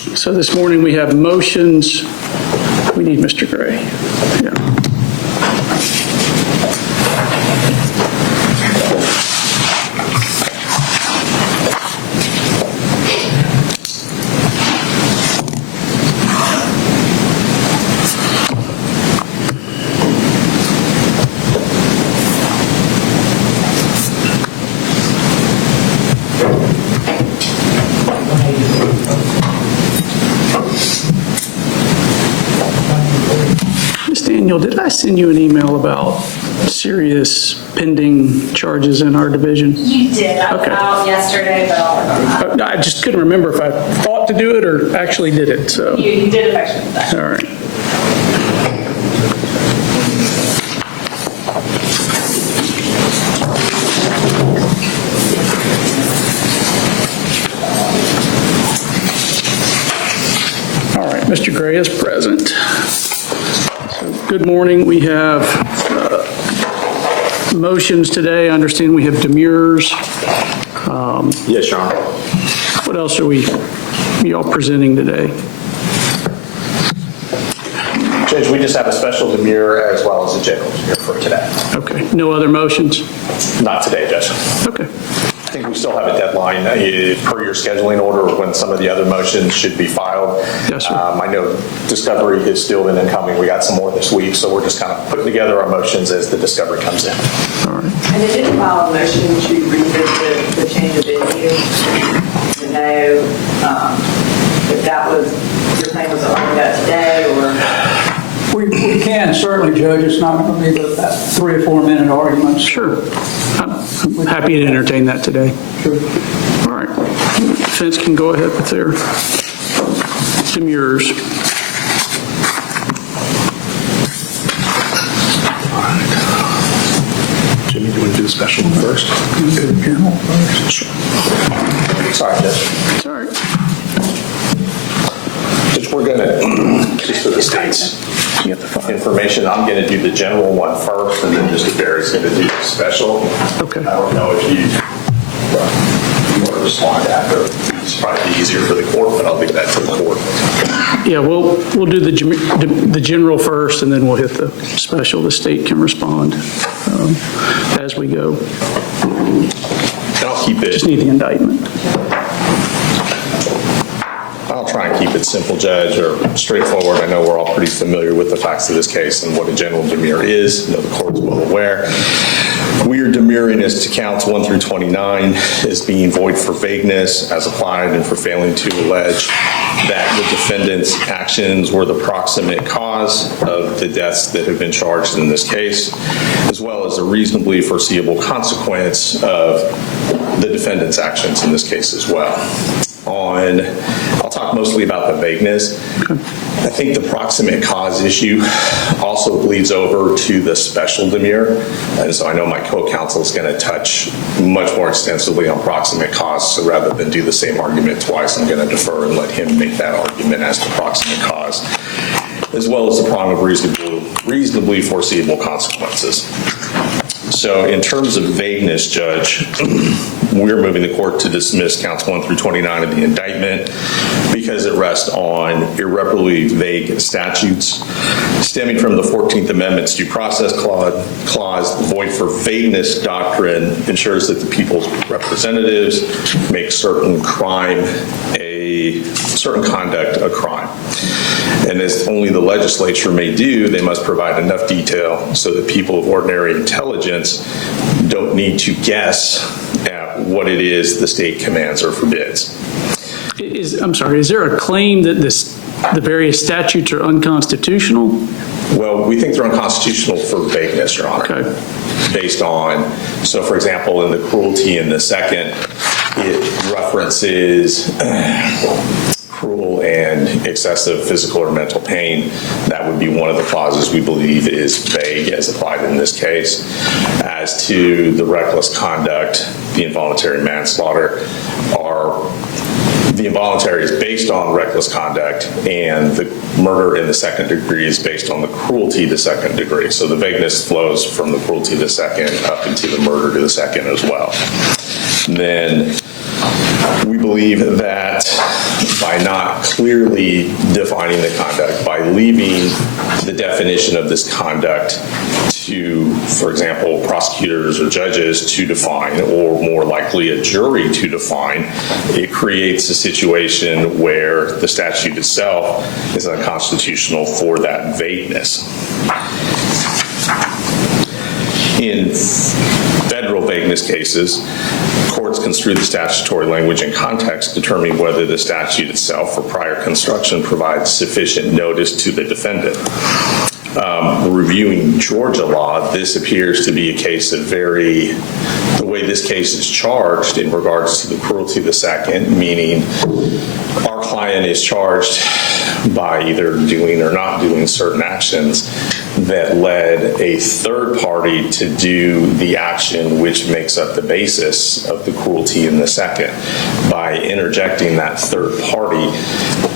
So this morning we have motions. We need Mr. Gray. Yeah. Daniel, did I send you an email about serious pending charges in our division? You did. I was out yesterday, but I'll work on that. I just couldn't remember if I thought to do it or actually did it, so. You did affection that. All right. All right, Mr. Gray is present. Good morning. We have motions today. I understand we have demurs. Yes, Your Honor. What else are y'all presenting today? Judge, we just have a special demur as well as a general demur for today. Okay. No other motions? Not today, Judge. Okay. I think we still have a deadline per your scheduling order when some of the other motions should be filed. Yes, sir. I know discovery has still been incoming. We got some more this week, so we're just kind of putting together our motions as the discovery comes in. All right. And they didn't file a motion to revisit the change of venue. To know if that was, your claim was only that today, or? We can certainly, Judge. It's not going to be that 3 or 4 minute arguments. Sure. I'm happy to entertain that today. Sure. All right. Defense can go ahead with their demurs. Jimmy, do you want to do the special one first? Do the general first. Sure. Sorry, Judge. It's all right. Judge, we're going to, just for the state's information, I'm going to do the general one first, and then Mr. Barry's going to do the special. Okay. I don't know if you want to respond after. It's probably easier for the court, but I'll leave that to the court. Yeah, we'll do the general first, and then we'll hit the special. The state can respond as we go. And I'll keep it. Just need the indictment. I'll try and keep it simple, Judge, or straightforward. I know we're all pretty familiar with the facts of this case and what a general demur is. I know the court's well aware. We are demurring as to counts 1 through 29 as being void for vagueness as applied and for failing to allege that the defendant's actions were the proximate cause of the deaths that have been charged in this case, as well as a reasonably foreseeable consequence of the defendant's actions in this case as well. I'll talk mostly about the vagueness. I think the proximate cause issue also bleeds over to the special demur. And so I know my co-counsel is going to touch much more extensively on proximate cause. So rather than do the same argument twice, I'm going to defer and let him make that argument as to proximate cause, as well as the prong of reasonably foreseeable consequences. So in terms of vagueness, Judge, we're moving the court to dismiss counts 1 through 29 of the indictment because it rests on irreparably vague statutes stemming from the 14th Amendment's due process clause. The void for vagueness doctrine ensures that the people's representatives make certain conduct a crime. And as only the legislature may do, they must provide enough detail so that people of ordinary intelligence don't need to guess at what it is the state commands or forbids. I'm sorry, is there a claim that the various statutes are unconstitutional? Well, we think they're unconstitutional for vagueness, Your Honor. Okay. Based on, so for example, in the cruelty in the second, it references cruel and excessive physical or mental pain. That would be one of the clauses we believe is vague as applied in this case. As to the reckless conduct, the involuntary manslaughter, the involuntary is based on reckless conduct, and the murder in the second degree is based on the cruelty to second degree. So the vagueness flows from the cruelty to the second up into the murder to the second as well. And then We believe that by not clearly defining the conduct, by leaving the definition of this conduct to, for example, prosecutors or judges to define, or more likely a jury to define, it creates a situation where the statute itself is unconstitutional for that vagueness. In federal vagueness cases, courts construe the statutory language in context, determining whether the statute itself or prior construction provides sufficient notice to the defendant. Reviewing Georgia law, this appears to be a case of the way this case is charged in regards to the cruelty of the second, meaning our client is charged by either doing or not doing certain actions that led a third party to do the action which makes up the basis of the cruelty in the second. By interjecting that third party,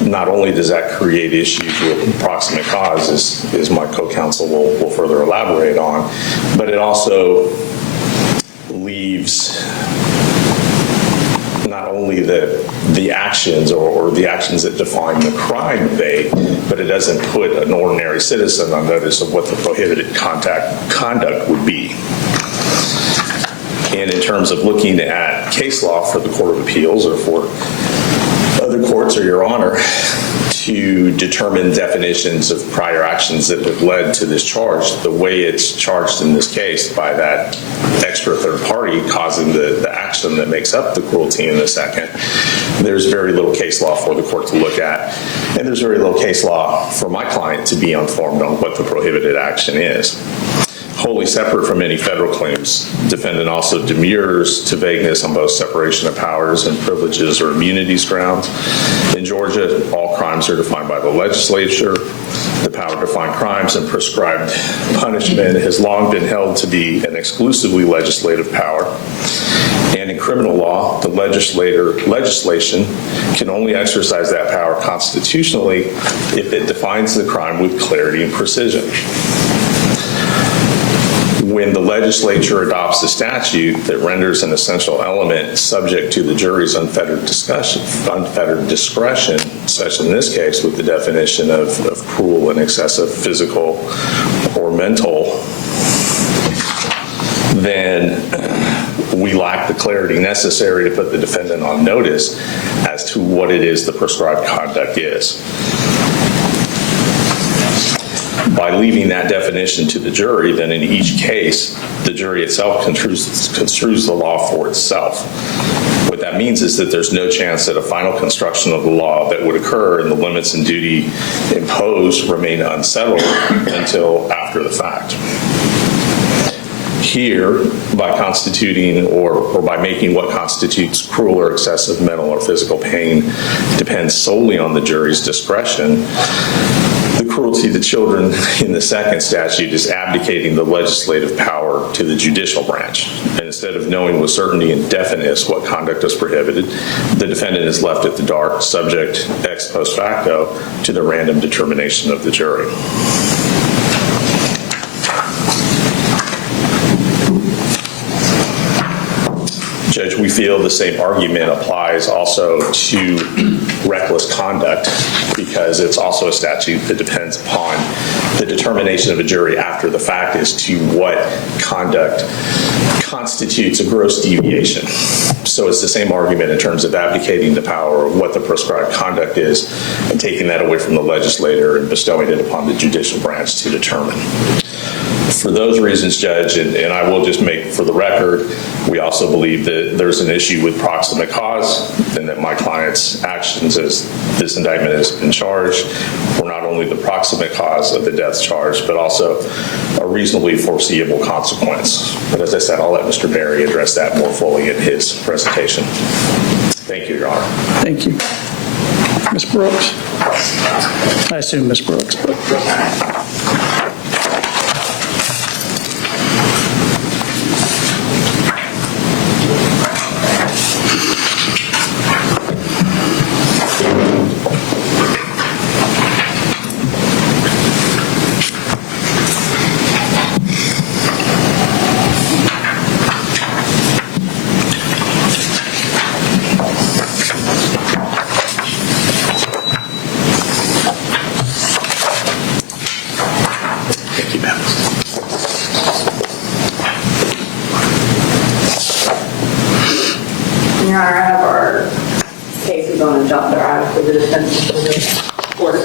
not only does that create issues with proximate cause, as my co-counsel will further elaborate on, but it also leaves not only the actions or the actions that define the crime vague, but it doesn't put an ordinary citizen on notice of what the prohibited conduct would be. And in terms of looking at case law for the Court of Appeals or for other courts or your honor to determine definitions of prior actions that have led to this charge, the way it's charged in this case by that extra third party causing the action that makes up the cruelty in the second, there's very little case law for the court to look at. And there's very little case law for my client to be informed on what the prohibited action is. Wholly separate from any federal claims, defendant also demurs to vagueness on both separation of powers and privileges or immunities grounds. In Georgia, all crimes are defined by the legislature. The power to define crimes and prescribed punishment has long been held to be an exclusively legislative power. And in criminal law, the legislation can only exercise that power constitutionally if it defines the crime with clarity and precision. When the legislature adopts a statute that renders an essential element subject to the jury's unfettered discretion, such in this case with the definition of cruel and excessive physical or mental, then we lack the clarity necessary to put the defendant on notice as to what it is the prescribed conduct is. By leaving that definition to the jury, then in each case, the jury itself construes the law for itself. What that means is that there's no chance that a final construction of the law that would occur and the limits and duty imposed remain unsettled until after the fact. Here, by constituting or by making what constitutes cruel or excessive mental or physical pain depends solely on the jury's discretion, the cruelty to children in the second statute is abdicating the legislative power to the judicial branch. And instead of knowing with certainty and definiteness what conduct is prohibited, the defendant is left at the dark, subject ex post facto to the random determination of the jury. Judge, we feel the same argument applies also to reckless conduct because it's also a statute that depends upon the determination of a jury after the fact as to what conduct constitutes a gross deviation. So it's the same argument in terms of abdicating the power of what the prescribed conduct is and taking that away from the legislator and bestowing it upon the judicial branch to determine. For those reasons, Judge, and I will just make for the record, we also believe that there's an issue with proximate cause and that my client's actions as this indictment has been charged were not only the proximate cause of the death charge, but also a reasonably foreseeable consequence. But as I said, I'll let Mr. Berry address that more fully in his presentation. Thank you, Your Honor. Thank you. Ms. Brooks? I assume Ms. Brooks, but... evidence for the court.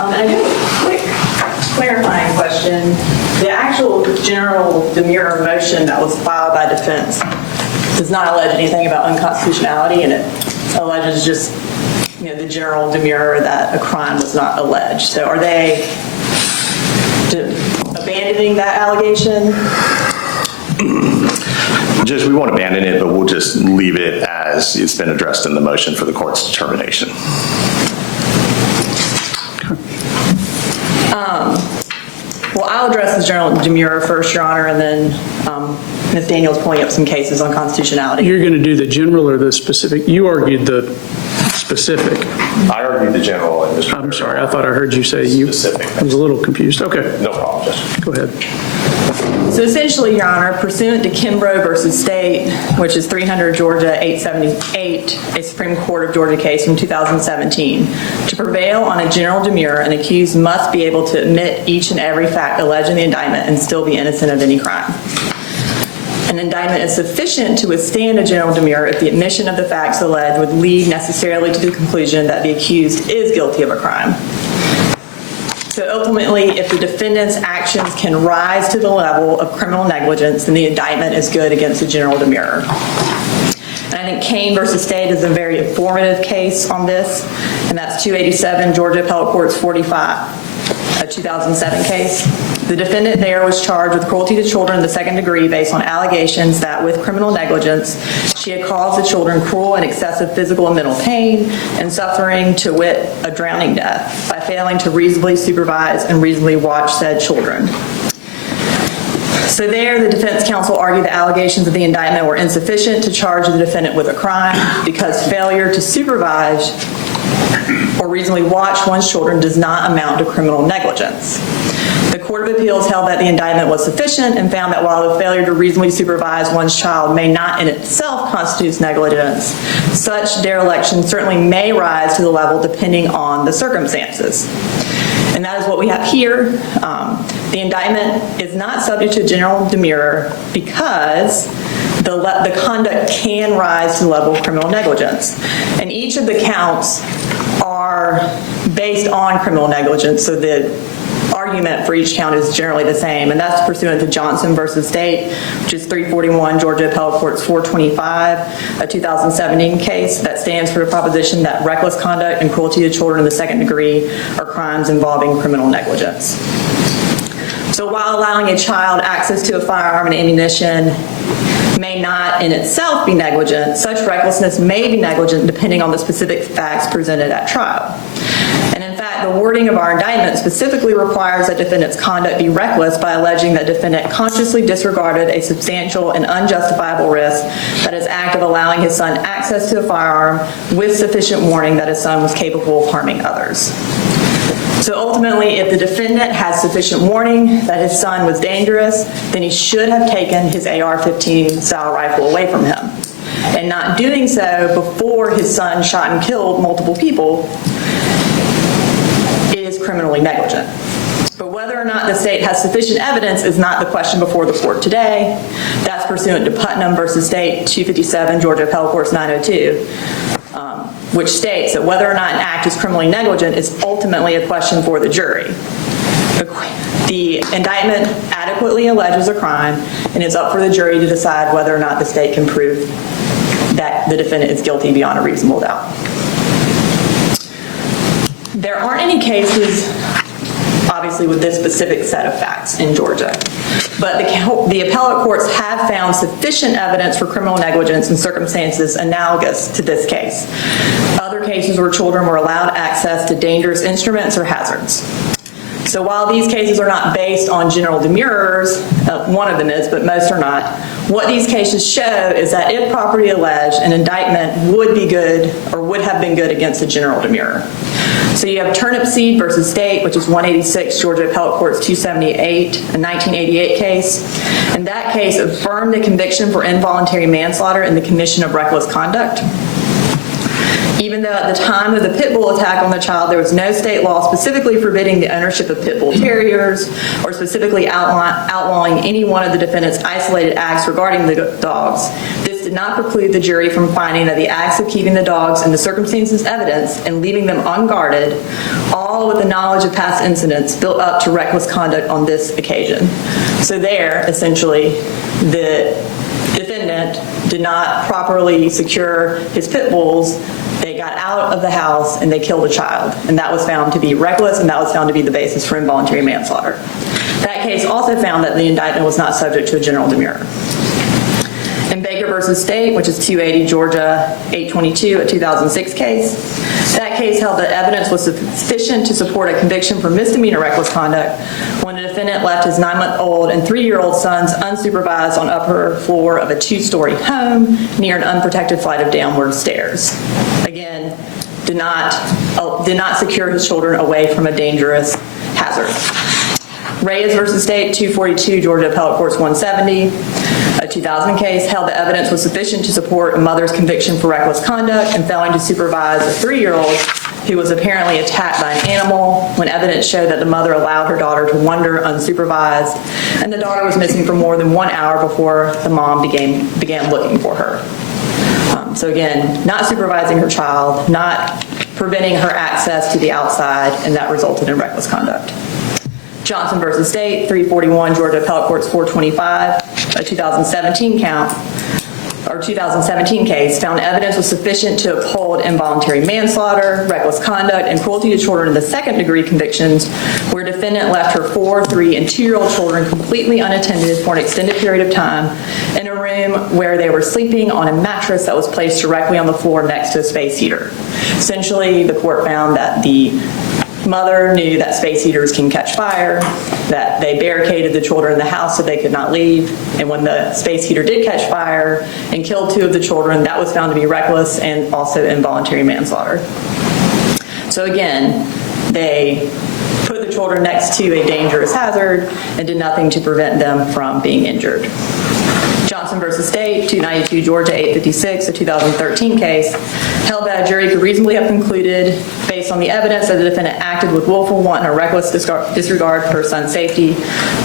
And I do have a quick clarifying question. The actual general demurrer motion that was filed by defense does not allege anything about unconstitutionality, and it alleges just, the general demurrer that a crime was not alleged. So are they abandoning that allegation? Judge, we won't abandon it, but we'll just leave it as it's been addressed in the motion for the court's determination. Well, I'll address the general demurrer first, Your Honor, and then Ms. Daniels pulling up some cases on constitutionality. You're going to do the general or the specific? You argued the specific. I argued the general and Mr. I'm sorry, I thought I heard you say you. Specific. I was a little confused. Okay, No problem, Judge. go ahead. So essentially, Your Honor, pursuant to Kimbrough versus State, which is 300 Georgia 878, a Supreme Court of Georgia case from 2017, to prevail on a general demurrer, an accused must be able to admit each and every fact alleged in the indictment and still be innocent of any crime. An indictment is sufficient to withstand a general demurrer if the admission of the facts alleged would lead necessarily to the conclusion that the accused is guilty of a crime. So ultimately, if the defendant's actions can rise to the level of criminal negligence, then the indictment is good against the general demurrer. And I think Kane versus State is a very informative case on this, and that's 287 Georgia Appellate Courts 45, a 2007 case. The defendant there was charged with cruelty to children in the second degree based on allegations that with criminal negligence, she had caused the children cruel and excessive physical and mental pain and suffering, to wit, a drowning death, by failing to reasonably supervise and reasonably watch said children. So there, the defense counsel argued the allegations of the indictment were insufficient to charge the defendant with a crime because failure to supervise or reasonably watch one's children does not amount to criminal negligence. The Court of Appeals held that the indictment was sufficient and found that while the failure to reasonably supervise one's child may not in itself constitute negligence, such dereliction certainly may rise to the level depending on the circumstances. And that is what we have here. The indictment is not subject to general demurrer because the conduct can rise to the level of criminal negligence. And each of the counts are based on criminal negligence, so the argument for each count is generally the same, and that's pursuant to Johnson versus State, which is 341 Georgia Appellate Courts 425, a 2017 case that stands for the proposition that reckless conduct and cruelty to children in the second degree are crimes involving criminal negligence. So while allowing a child access to a firearm and ammunition may not in itself be negligent, such recklessness may be negligent depending on the specific facts presented at trial. And in fact, the wording of our indictment specifically requires that defendant's conduct be reckless by alleging that defendant consciously disregarded a substantial and unjustifiable risk that his act of allowing his son access to a firearm with sufficient warning that his son was capable of harming others. So ultimately, if the defendant has sufficient warning that his son was dangerous, then he should have taken his AR-15 style rifle away from him. And not doing so before his son shot and killed multiple people is criminally negligent. But whether or not the state has sufficient evidence is not the question before the court today. That's pursuant to Putnam versus State 257 Georgia Appellate Courts 902. Which states that whether or not an act is criminally negligent is ultimately a question for the jury. The indictment adequately alleges a crime, and it's up for the jury to decide whether or not the state can prove that the defendant is guilty beyond a reasonable doubt. There aren't any cases, obviously, with this specific set of facts in Georgia. But the appellate courts have found sufficient evidence for criminal negligence in circumstances analogous to this case. Other cases where children were allowed access to dangerous instruments or hazards. So while these cases are not based on general demurrers, one of them is, but most are not, what these cases show is that if properly alleged, an indictment would be good or would have been good against a general demurrer. So you have Turnip Seed versus State, which is 186 Georgia Appellate Courts 278, a 1988 case. And that case affirmed the conviction for involuntary manslaughter in the commission of reckless conduct. even though at the time of the pit bull attack on the child, there was no state law specifically forbidding the ownership of pit bull terriers or specifically outlawing any one of the defendant's isolated acts regarding the dogs, this did not preclude the jury from finding that the acts of keeping the dogs in the circumstances evidence and leaving them unguarded, all with the knowledge of past incidents, built up to reckless conduct on this occasion. So there, essentially, the defendant did not properly secure his pit bulls. They got out of the house and they killed a child, and that was found to be reckless, and that was found to be the basis for involuntary manslaughter. That case also found that the indictment was not subject to a general demurrer. In Baker v. State, which is 280 Georgia 822, a 2006 case, that case held that evidence was sufficient to support a conviction for misdemeanor reckless conduct when the defendant left his 9-month-old and 3-year-old sons unsupervised on upper floor of a 2-story home near an unprotected flight of downward stairs. Again, did not secure his children away from a dangerous hazard. Reyes v. State, 242 Georgia Appellate Courts 170, a 2000 case, held that evidence was sufficient to support a mother's conviction for reckless conduct and failing to supervise a 3-year-old who was apparently attacked by an animal when evidence showed that the mother allowed her daughter to wander unsupervised, and the daughter was missing for more than 1 hour before the mom began looking for her. So again, not supervising her child, not preventing her access to the outside, and that resulted in reckless conduct. Johnson v. State, 341 Georgia Appellate Courts 425, a 2017 case, found evidence was sufficient to uphold involuntary manslaughter, reckless conduct, and cruelty to children in the second-degree convictions, where defendant left her 4-, 3-, and 2-year-old children completely unattended for an extended period of time in a room where they were sleeping on a mattress that was placed directly on the floor next to a space heater. Essentially, the court found that the mother knew that space heaters can catch fire, that they barricaded the children in the house so they could not leave, and when the space heater did catch fire and killed 2 of the children, that was found to be reckless and also involuntary manslaughter. So again, they put the children next to a dangerous hazard and did nothing to prevent them from being injured. Johnson v. State, 292 Georgia 856, a 2013 case, held that a jury could reasonably have concluded, based on the evidence, that the defendant acted with willful, wanton, or reckless disregard for her son's safety,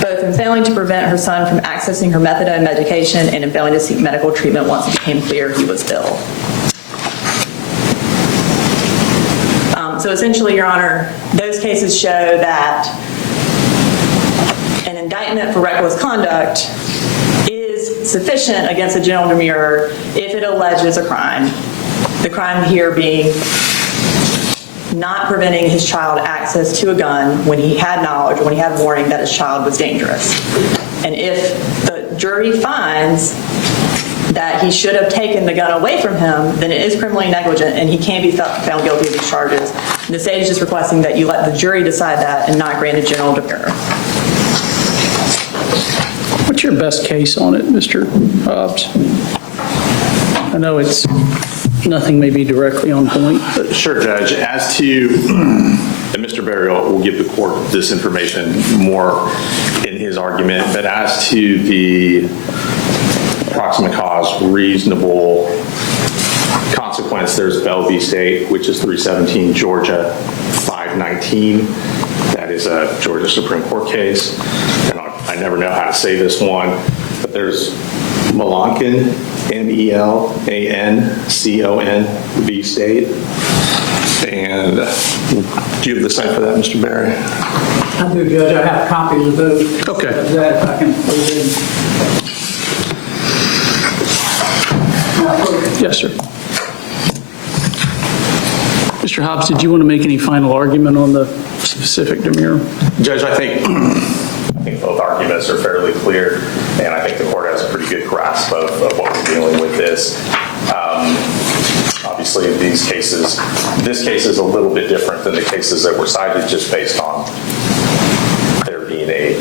both in failing to prevent her son from accessing her methadone medication and in failing to seek medical treatment once it became clear he was ill. So essentially, Your Honor, those cases show that an indictment for reckless conduct is sufficient against a general demurrer if it alleges a crime. The crime here being not preventing his child access to a gun when he had knowledge, when he had warning that his child was dangerous. And if the jury finds that he should have taken the gun away from him, then it is criminally negligent and he can be found guilty of these charges. The state is just requesting that you let the jury decide that and not grant a general demurrer. What's your best case on it, Mr. Hobbs? I know it's nothing may be directly on point, but Sure, Judge. As to, and Mr. Berry will give the court this information more in his argument, but as to the proximate cause, reasonable consequence, there's Bell v. State, which is 317 Georgia 519. That is a Georgia Supreme Court case. And I never know how to say this one, but there's Melancon, Melancon v. State. And do you have the site for that, Mr. Berry? I do, Judge. I have copies of those. Okay. Of that, if I can put it in. yes, sir. Mr. Hobbs, did you want to make any final argument on the specific demurrer? Judge, I think both arguments are fairly clear, and I think the court has a pretty good grasp of what we're dealing with this. Obviously, this case is a little bit different than the cases that were cited, just based on there being a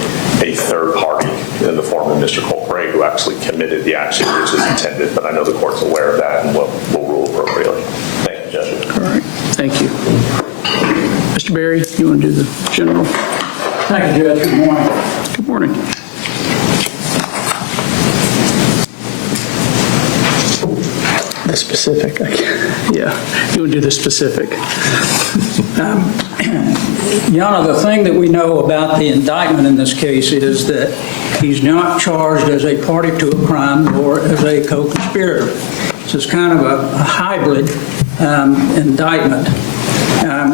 third party in the form of Mr. Colin Gray who actually committed the action which is intended, but I know the court's aware of that and will rule appropriately. Thank you, Judge. All right, thank you. Mr. Berry, you want to do the general? Thank you, Judge. Good morning. Good morning. The specific, yeah, you would do the specific. Your Honor, the thing that we know about the indictment in this case is that he's not charged as a party to a crime or as a co-conspirator. So it's kind of a hybrid indictment.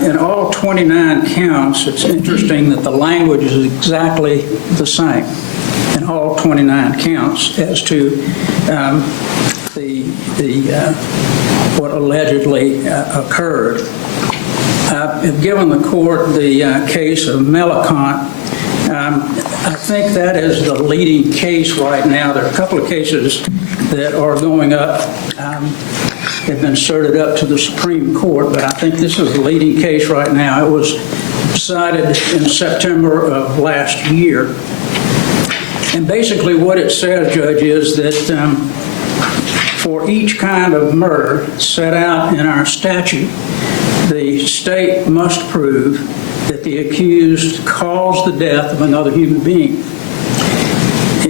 In all 29 counts, it's interesting that the language is exactly the same in all 29 counts as to what allegedly occurred. I've given the court the case of Melicant. I think that is the leading case right now. There are a couple of cases that are going up, have been sorted up to the Supreme Court, but I think this is the leading case right now. It was decided in September of last year. And basically what it says, Judge, is that for each kind of murder set out in our statute, the state must prove that the accused caused the death of another human being.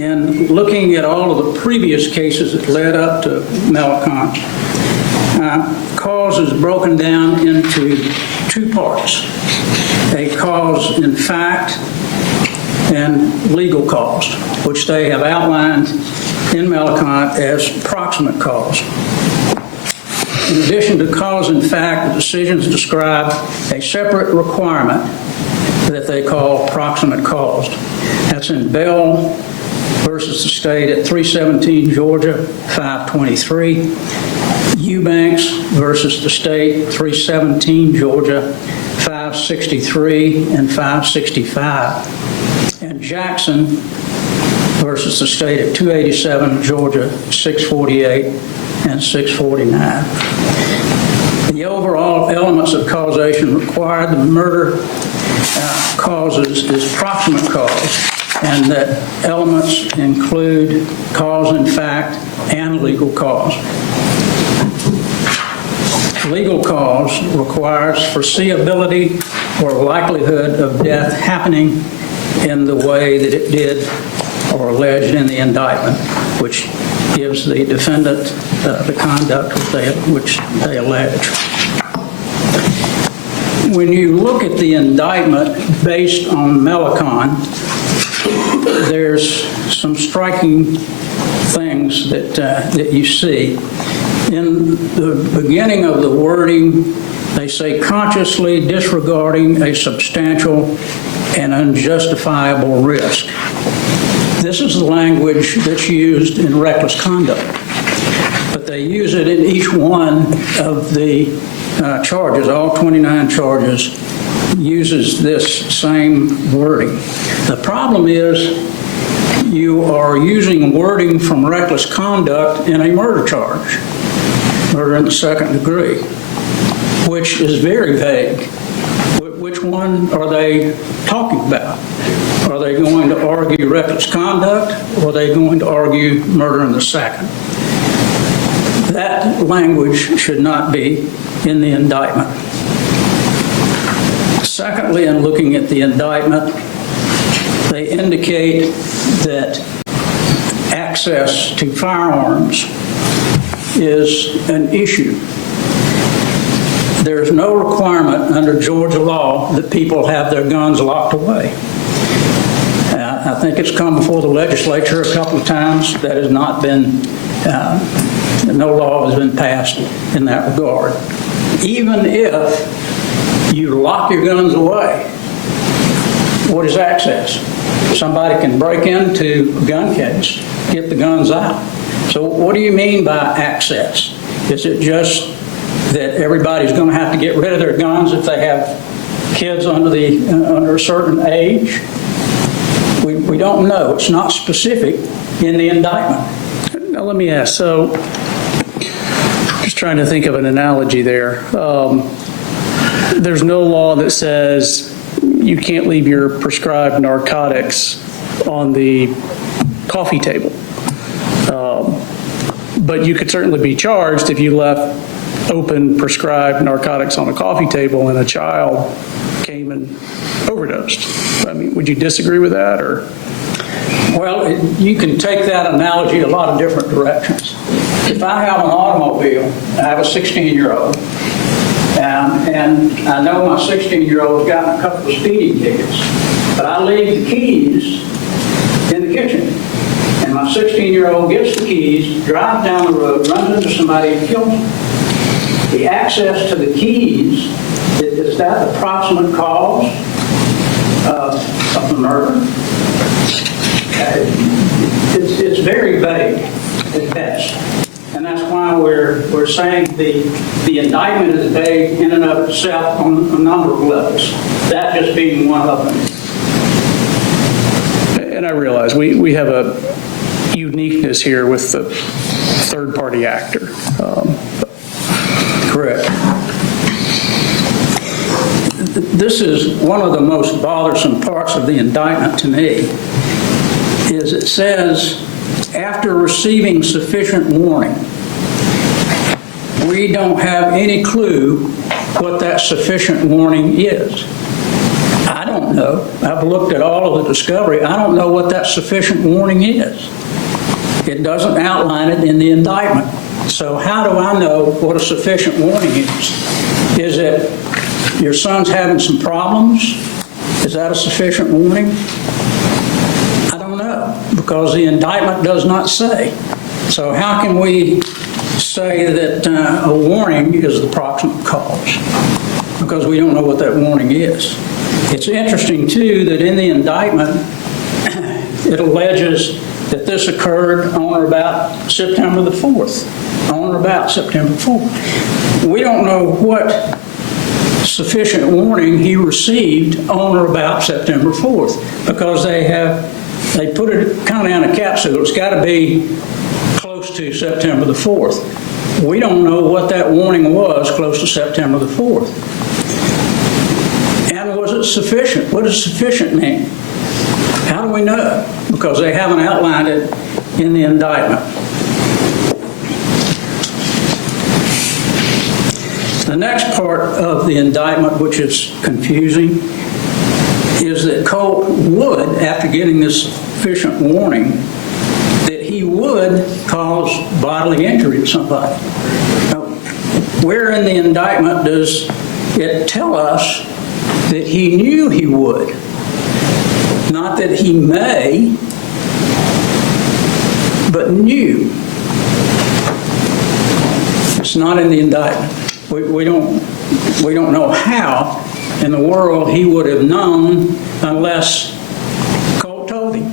And looking at all of the previous cases that led up to Melicant, cause is broken down into two parts: a cause in fact and legal cause, which they have outlined in Melicant as proximate cause. In addition to cause in fact, the decisions describe a separate requirement that they call proximate cause. That's in Bell versus the state at 317 Georgia 523, Eubanks versus the state 317 Georgia 563 and 565, and Jackson versus the state at 287 Georgia 648 and 649. The overall elements of causation required, the murder causes is proximate cause, and that elements include cause in fact and legal cause. Legal cause requires foreseeability or likelihood of death happening in the way that it did or alleged in the indictment, which gives the defendant the conduct which they allege. When you look at the indictment based on Melicant, there's some striking things that you see. In the beginning of the wording, they say consciously disregarding a substantial and unjustifiable risk. This is the language that's used in reckless conduct, but they use it in each one of the charges. All 29 charges uses this same wording. The problem is you are using wording from reckless conduct in a murder charge, murder in the second degree, which is very vague. Which one are they talking about? Are they going to argue reckless conduct, or are they going to argue murder in the second? That language should not be in the indictment. Secondly, in looking at the indictment, they indicate that access to firearms is an issue. There's no requirement under Georgia law that people have their guns locked away. I think it's come before the legislature a couple of times. That has not been, no law has been passed in that regard. Even if you lock your guns away, what is access? Somebody can break into a gun case, get the guns out. So what do you mean by access? Is it just that everybody's going to have to get rid of their guns if they have kids under a certain age? We don't know. It's not specific in the indictment. Now let me ask, so just trying to think of an analogy there. There's no law that says you can't leave your prescribed narcotics on the coffee table. But you could certainly be charged if you left open prescribed narcotics on a coffee table and a child came and overdosed. I mean, would you disagree with that, or? Well, you can take that analogy a lot of different directions. If I have an automobile, I have a 16-year-old, and I know my 16-year-old's gotten a couple of speeding tickets, but I leave the keys in the kitchen. And my 16-year-old gets the keys, drives down the road, runs into somebody and kills them. The access to the keys, is that the proximate cause of the murder? It's very vague at best. And that's why we're saying the indictment is vague in and of itself on a number of levels, that just being one of them. And I realize we have a uniqueness here with the third-party actor. Correct. This is one of the most bothersome parts of the indictment to me, is it says, after receiving sufficient warning, we don't have any clue what that sufficient warning is. I don't know. I've looked at all of the discovery. I don't know what that sufficient warning is. It doesn't outline it in the indictment. So how do I know what a sufficient warning is? Is it your son's having some problems? Is that a sufficient warning? I don't know, because the indictment does not say. So how can we say that a warning is the proximate cause? Because we don't know what that warning is. It's interesting, too, that in the indictment, it alleges that this occurred on or about September the 4th. On or about September 4th. We don't know what sufficient warning he received on or about September 4th, because they put it kind of in a capsule. It's got to be close to September the 4th. We don't know what that warning was close to September the 4th. And was it sufficient? What does sufficient mean? How do we know? Because they haven't outlined it in the indictment. The next part of the indictment, which is confusing, is that Colt would, after getting this sufficient warning, that he would cause bodily injury to somebody. Now, where in the indictment does it tell us that he knew he would? Not that he may, but knew. It's not in the indictment. We don't know how in the world he would have known unless Colt told him.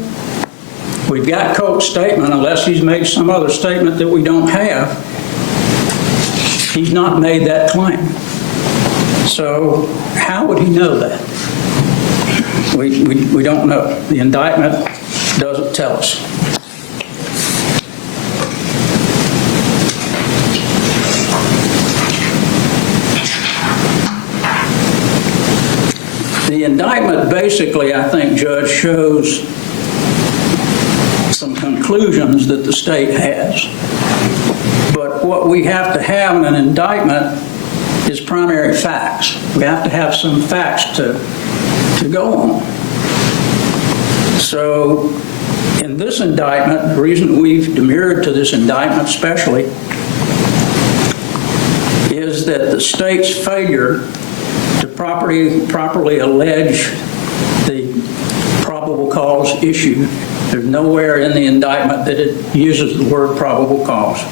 We've got Colt's statement, unless he's made some other statement that we don't have. He's not made that claim. So how would he know that? We don't know. The indictment doesn't tell us. The indictment basically, I think, Judge, shows some conclusions that the state has. But what we have to have in an indictment is primary facts. We have to have some facts to go on. So in this indictment, the reason we've demurred to this indictment especially is that the state's failure to properly allege the probable cause issue. There's nowhere in the indictment that it uses the word probable cause.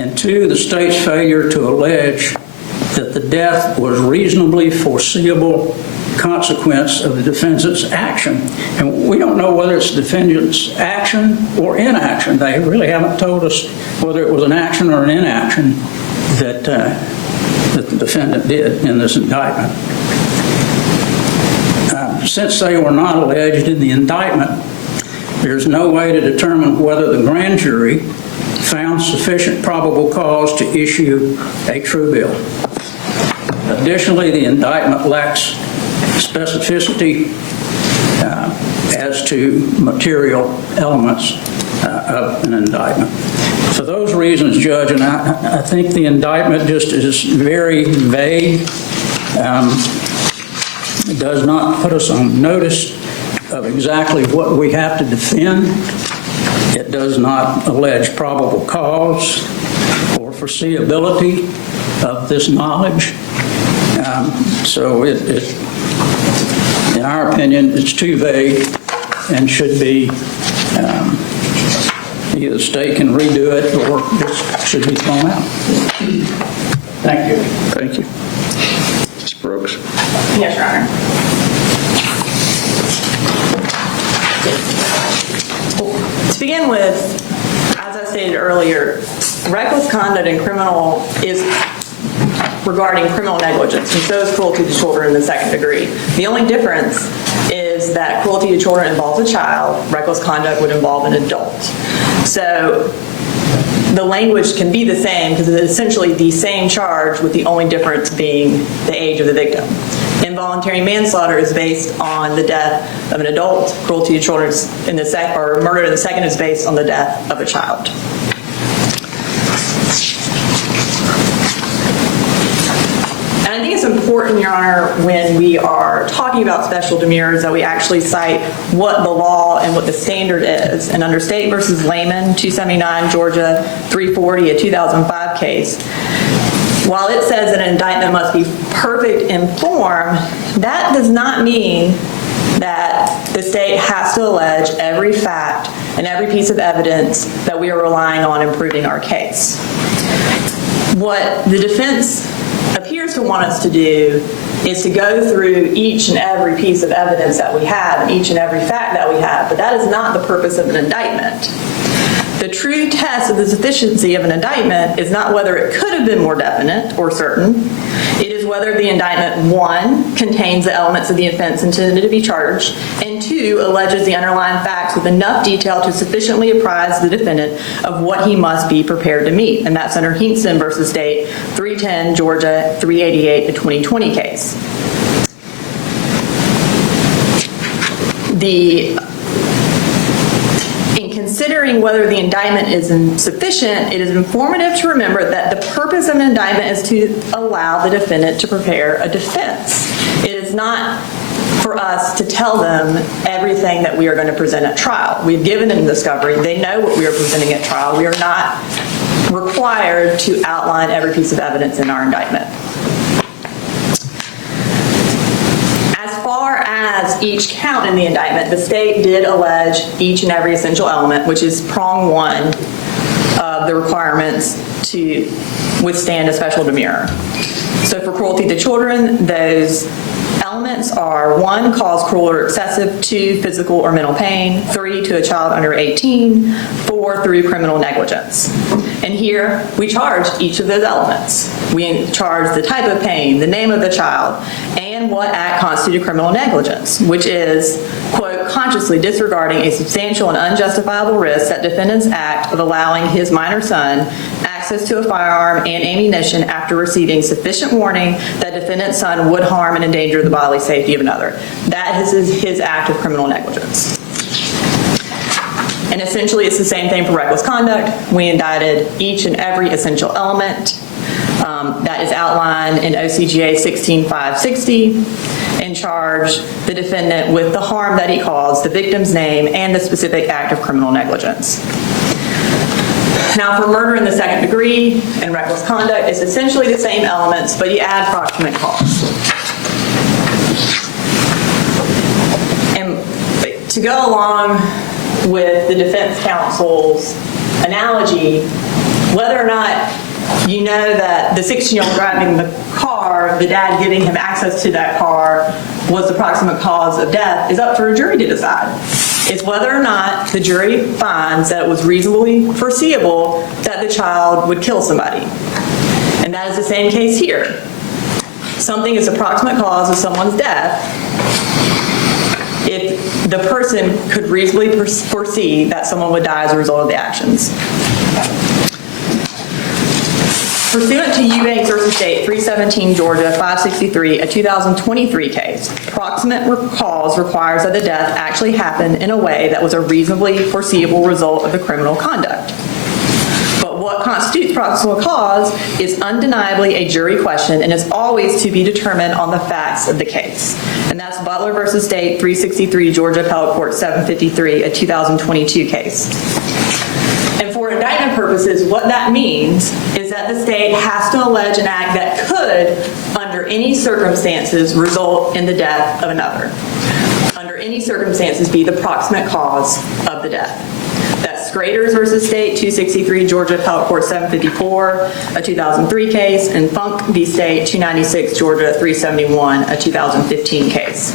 And two, the state's failure to allege that the death was reasonably foreseeable consequence of the defendant's action. And we don't know whether it's the defendant's action or inaction. They really haven't told us whether it was an action or an inaction that the defendant did in this indictment. Since they were not alleged in the indictment, there's no way to determine whether the grand jury found sufficient probable cause to issue a true bill. Additionally, the indictment lacks specificity as to material elements of an indictment. For those reasons, Judge, and I think the indictment just is very vague. It does not put us on notice of exactly what we have to defend. It does not allege probable cause or foreseeability of this knowledge. So in our opinion, it's too vague and should be, either the state can redo it or it should be thrown out. Thank you. Thank you. Ms. Brooks? Yes, Your Honor. To begin with, as I stated earlier, reckless conduct in criminal is regarding criminal negligence, and so is cruelty to children in the second degree. The only difference is that cruelty to children involves a child, reckless conduct would involve an adult. So the language can be the same because it's essentially the same charge, with the only difference being the age of the victim. Involuntary manslaughter is based on the death of an adult. Cruelty to children in the or murder in the second is based on the death of a child. And I think it's important, Your Honor, when we are talking about special demurrers that we actually cite what the law and what the standard is. And under State versus Lehman, 279 Georgia 340, a 2005 case, while it says that an indictment must be perfect in form, that does not mean that the state has to allege every fact and every piece of evidence that we are relying on in proving our case. What the defense appears to want us to do is to go through each and every piece of evidence that we have and each and every fact that we have, but that is not the purpose of an indictment. The true test of the sufficiency of an indictment is not whether it could have been more definite or certain. It is whether the indictment, 1, contains the elements of the offense intended to be charged, and 2, alleges the underlying facts with enough detail to sufficiently apprise the defendant of what he must be prepared to meet. And that's under Hinkson versus State, 310 Georgia 388, the 2020 case. Considering whether the indictment is insufficient, it is informative to remember that the purpose of an indictment is to allow the defendant to prepare a defense. It is not for us to tell them everything that we are going to present at trial. We've given them discovery. They know what we are presenting at trial. We are not required to outline every piece of evidence in our indictment. As each count in the indictment, the state did allege each and every essential element, which is prong 1 of the requirements to withstand a special demurrer. So for cruelty to children, those elements are 1, cause cruel or excessive, 2, physical or mental pain, 3, to a child under 18, 4, through criminal negligence. And here we charge each of those elements. We charge the type of pain, the name of the child, and what act constituted criminal negligence, which is, quote, consciously disregarding a substantial and unjustifiable risk that defendant's act of allowing his minor son access to a firearm and ammunition after receiving sufficient warning that defendant's son would harm and endanger the bodily safety of another. That is his act of criminal negligence. And essentially it's the same thing for reckless conduct. We indicted each and every essential element that is outlined in OCGA 16560 and charged the defendant with the harm that he caused, the victim's name, and the specific act of criminal negligence. Now, for murder in the second degree and reckless conduct, it's essentially the same elements, but you add proximate cause. And to go along with the defense counsel's analogy, whether or not you know that the 16-year-old driving the car, the dad giving him access to that car, was the proximate cause of death is up for a jury to decide. It's whether or not the jury finds that it was reasonably foreseeable that the child would kill somebody. And that is the same case here. Something is the proximate cause of someone's death if the person could reasonably foresee that someone would die as a result of the actions. Pursuant to Eubanks v. State, 317 Georgia 563, a 2023 case, proximate cause requires that the death actually happened in a way that was a reasonably foreseeable result of the criminal conduct. But what constitutes proximate cause is undeniably a jury question and is always to be determined on the facts of the case. And that's Butler v. State, 363 Georgia Appellate Court 753, a 2022 case. And for indictment purposes, what that means is that the state has to allege an act that could, under any circumstances, result in the death of another. Under any circumstances, be the proximate cause of the death. That's Graders v. State, 263 Georgia Appellate Court 754, a 2003 case, and Funk v. State, 296 Georgia 371, a 2015 case.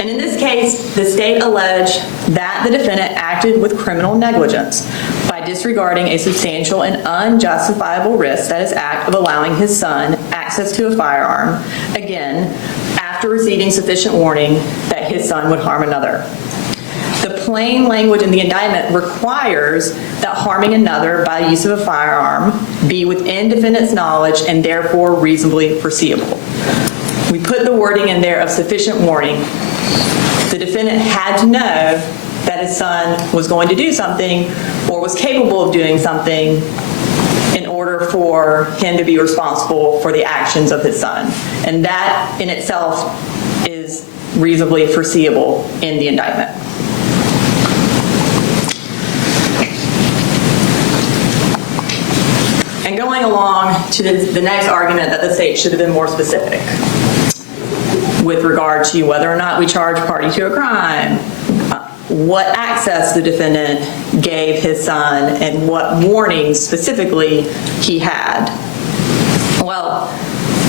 And in this case, the state alleged that the defendant acted with criminal negligence by disregarding a substantial and unjustifiable risk, that is, act of allowing his son access to a firearm, again, after receiving sufficient warning that his son would harm another. The plain language in the indictment requires that harming another by use of a firearm be within defendant's knowledge and therefore reasonably foreseeable. We put the wording in there of sufficient warning. The defendant had to know that his son was going to do something or was capable of doing something in order for him to be responsible for the actions of his son. And that in itself is reasonably foreseeable in the indictment. And going along to the next argument that the state should have been more specific with regard to whether or not we charge party to a crime, what access the defendant gave his son, and what warnings specifically he had. Well,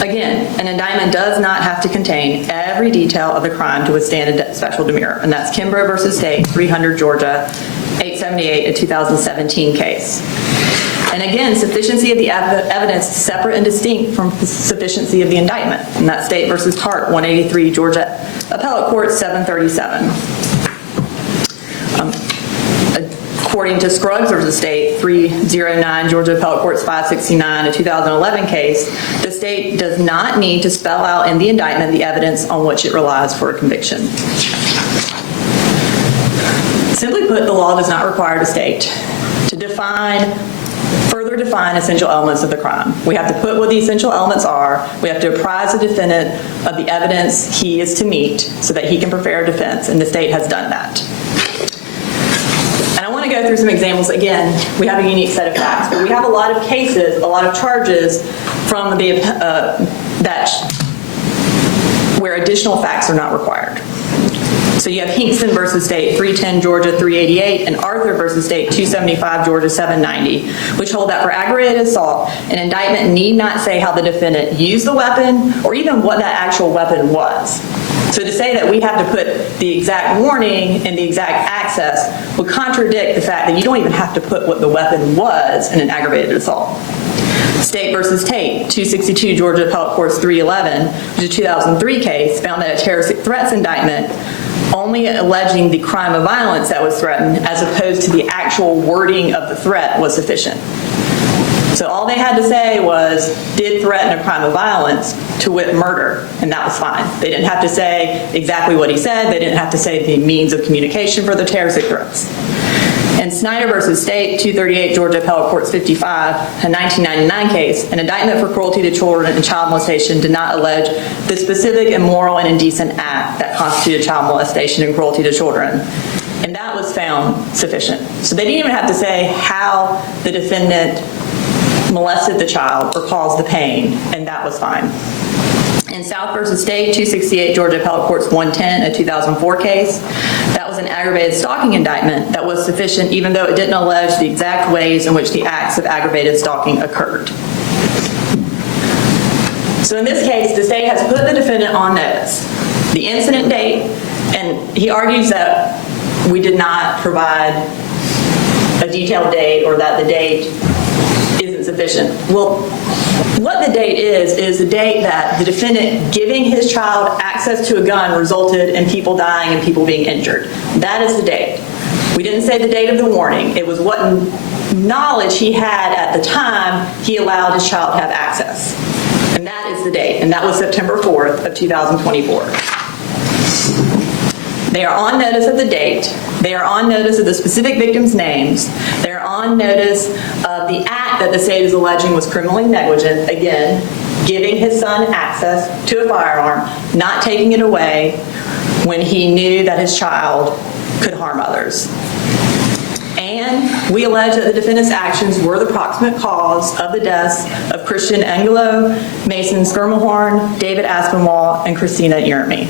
again, an indictment does not have to contain every detail of the crime to withstand a special demurrer, and that's Kimbrough v. State, 300 Georgia, 878, a 2017 case. And again, sufficiency of the evidence is separate and distinct from sufficiency of the indictment, and that's State v. Hart, 183 Georgia Appellate Court, 737. According to Scruggs v. State, 309 Georgia Appellate Courts 569, a 2011 case, the state does not need to spell out in the indictment the evidence on which it relies for a conviction. Simply put, the law does not require the state to further define essential elements of the crime. We have to put what the essential elements are. We have to apprise the defendant of the evidence he is to meet so that he can prepare a defense, and the state has done that. And I want to go through some examples. Again, we have a unique set of facts, but we have a lot of cases, a lot of charges from the where additional facts are not required. So you have Hinkson v. State, 310 Georgia 388, and Arthur v. State, 275 Georgia 790, which hold that for aggravated assault, an indictment need not say how the defendant used the weapon or even what that actual weapon was. So to say that we have to put the exact warning and the exact access would contradict the fact that you don't even have to put what the weapon was in an aggravated assault. State v. Tate, 262 Georgia Appellate Courts 311, which is a 2003 case, found that a terroristic threats indictment only alleging the crime of violence that was threatened as opposed to the actual wording of the threat was sufficient. So all they had to say was, did threaten a crime of violence, to wit murder, and that was fine. They didn't have to say exactly what he said. They didn't have to say the means of communication for the terroristic threats. And Snyder v. State, 238 Georgia Appellate Courts 55, a 1999 case, an indictment for cruelty to children and child molestation did not allege the specific immoral and indecent act that constituted child molestation and cruelty to children. And that was found sufficient. So they didn't even have to say how the defendant molested the child or caused the pain, and that was fine. In South v. State, 268 Georgia Appellate Courts 110, a 2004 case, that was an aggravated stalking indictment that was sufficient even though it didn't allege the exact ways in which the acts of aggravated stalking occurred. So in this case, the state has put the defendant on notice. The incident date, and he argues that we did not provide a detailed date or that the date isn't sufficient. Well, what the date is the date that the defendant giving his child access to a gun resulted in people dying and people being injured. That is the date. We didn't say the date of the warning. It was what knowledge he had at the time he allowed his child to have access. And that is the date, and that was September 4th of 2024. They are on notice of the date. They are on notice of the specific victims' names. They are on on notice of the act that the state is alleging was criminally negligent, again, giving his son access to a firearm, not taking it away when he knew that his child could harm others. And we allege that the defendant's actions were the proximate cause of the deaths of Christian Angelo, Mason Skirmahorn, David Aspinwall, and Christina Yermy.